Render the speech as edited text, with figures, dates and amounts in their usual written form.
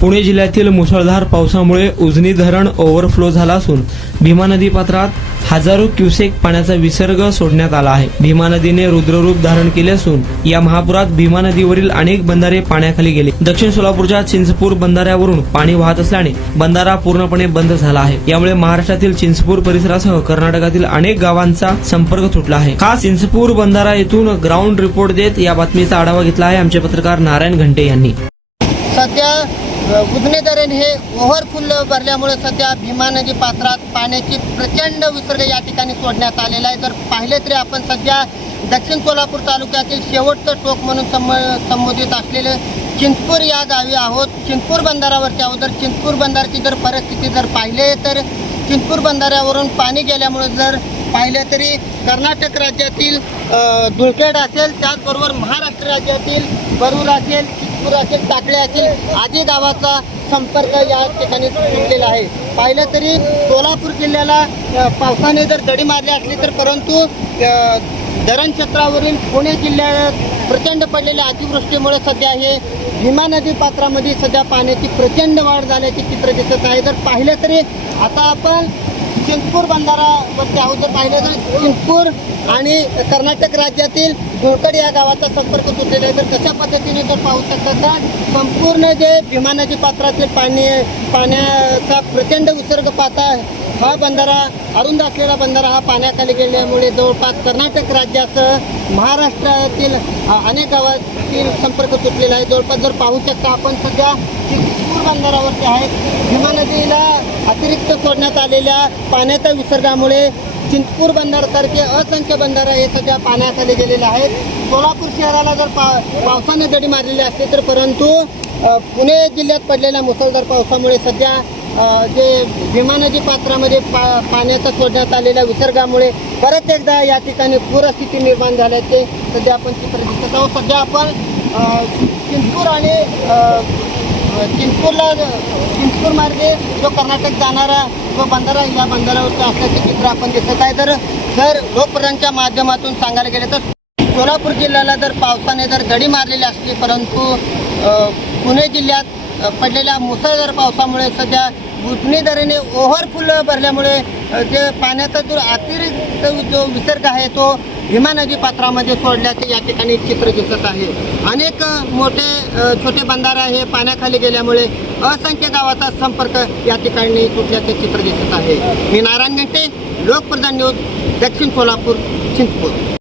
पुणे जिल्ह्यातील मुसळधार पावसामुळे उजनी धरण ओव्हरफ्लो झाला असून भीमा नदी पात्रात हजारो क्युसेक पाण्याचा विसर्ग सोडण्यात आला आहे। भीमा नदीने रुद्ररूप धारण केले असून या महापुरात भीमा नदीवरील अनेक बंधारे पाण्याखाली गेले। दक्षिण सोलापूरच्या चिंचपूर बंधाऱ्यावरून पाणी वाहत असल्याने बंधारा पूर्णपणे बंद झाला आहे। यामुळे महाराष्ट्रातील चिंचपूर परिसरासह कर्नाटकातील अनेक गावांचा संपर्क तुटला आहे। खास चिंचपूर बंधारा येथून ग्राउंड रिपोर्ट देत या बातमीचा आढावा घेतला आहे आमचे पत्रकार नारायण घंटे यांनी। सध्या उजनी धरण हे ओव्हरफुल भरल्यामुळे सध्या भीमा नदी पात्रात पाण्याची प्रचंड विसर्ग या ठिकाणी सोडण्यात आलेला आहे। जर पाहिले तरी आपण सध्या दक्षिण सोलापूर तालुक्यातील शेवटचं टोक म्हणून संबोधित असलेले चिंचपूर या गावी आहोत। चिंचपूर बंधाऱ्यावरती आहोत। जर चिंचपूर बंधाऱ्याची जर परिस्थिती जर पाहिले तर चिंचपूर बंधाऱ्यावरून पाणी गेल्यामुळे जर पाहिले तरी कर्नाटक राज्यातील धुळखेड असेल, त्याचबरोबर महाराष्ट्र राज्यातील बरूर असेल, चिंचपूर असेल, टाकळे असेल आदी गावाचा संपर्क या ठिकाणी तुटलेला आहे। पाहिलं तरी सोलापूर जिल्ह्याला पावसाने जर दडी मारली असली तर परंतु धरण क्षेत्रावरील पुणे जिल्ह्यात प्रचंड पडलेल्या अतिवृष्टीमुळे सध्या हे भीमा नदी पात्रामध्ये सध्या पाण्याची प्रचंड वाढ झाल्याचे चित्र दिसत आहे। जर पाहिलं तरी आता आपण चिंचपूर बंधारावरती आहोत। जर पाहिलं तर चिंचपूर आणि कर्नाटक राज्यातील धुळखेड या गावाचा संपर्क तुटलेला आहे। तर कशा पद्धतीने जर पाहू शकता तर संपूर्ण जे भीमा नदी पात्रातील पाण्याचा प्रचंड विसर्ग पाहता हा बंधारा अरुंद असलेला बंधारा हा पाण्याखाली गेल्यामुळे जवळपास कर्नाटक राज्यासह महाराष्ट्रातील अनेक गावातील संपर्क तुटलेला आहे। जवळपास जर पाहू शकता आपण सध्या चिंचपूर बंधारावरती आहे। भीमा नदीला अतिरिक्त सोडण्यात आलेल्या पाण्याच्या विसर्गामुळे चिंचपूर बंधारासारखे असंख्य बंधारा हे सध्या पाण्याखाली गेलेले आहेत। सोलापूर शहराला जर पावसाने दडी मारलेली असते तर परंतु पुणे जिल्ह्यात पडलेल्या मुसळधार पावसामुळे सध्या जे भीमा नदी पात्रामध्ये पाण्याचा सोडण्यात आलेल्या विसर्गामुळे परत एकदा या ठिकाणी पूरस्थिती निर्माण झाल्याचे सध्या आपण चित्र दिसत आहोत। सध्या आपण चिंचपूर आणि चिंचपूर मार्गे जो कर्नाटक जाणारा जो बंधारा या बंधाऱ्यावरती असल्याचे चित्र आपण दिसत आहे। जर लोकप्रधानच्या माध्यमातून सांगायला गेले तर सोलापूर जिल्ह्याला जर पावसाने जर दडी मारलेली असली परंतु पुणे जिल्ह्यात पडलेल्या मुसळधार पावसामुळे सध्या उजनी धरणे ओव्हरफुल भरल्यामुळे जे पाण्याचा जो अतिरिक्त जो विसर्ग आहे तो भीमा नदी पात्रामध्ये सोडल्याचे या ठिकाणी चित्र दिसत आहे। अनेक मोठे छोटे बंधारे हे पाण्याखाली गेल्यामुळे असंख्य गावाचा संपर्क या ठिकाणी तुटल्याचे चित्र दिसत आहे। मी नारायण घंटे, लोकप्रधान न्यूज, दक्षिण सोलापूर, चिंचपूर।